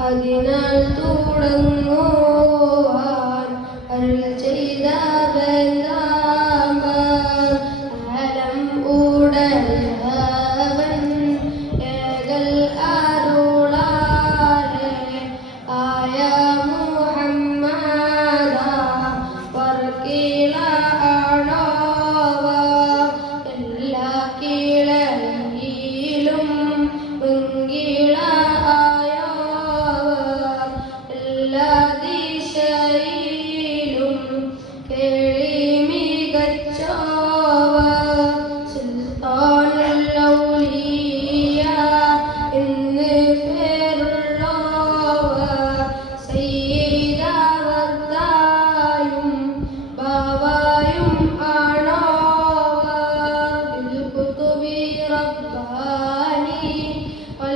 അതിനാൽ തുടങ്ങുവാൻ അരുൾ ചെയ്ത ബന്ധാമർ അലം ഉടയവൻ ഏകൽ അരുളാലെ. ആയ മുഹമ്മദ വർക്കീല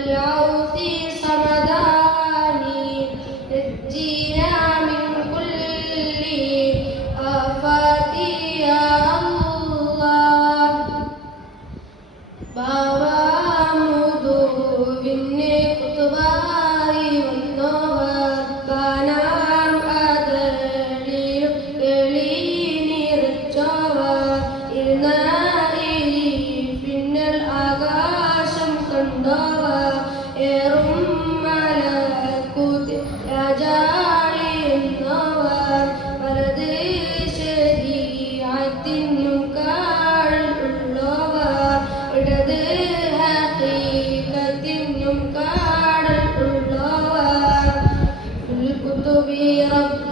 വൽഔസി സമദാനി നജ്ജിനാ മിൻ കുല്ലി ആഫാതി യാ അല്ലാഹ് ബാവാമുദുവിനെ കുത്തുബായി വന്നോവർ കാനാം അതളിലും കിളി നിറച്ചോവർ ഇരുന്നായി ربي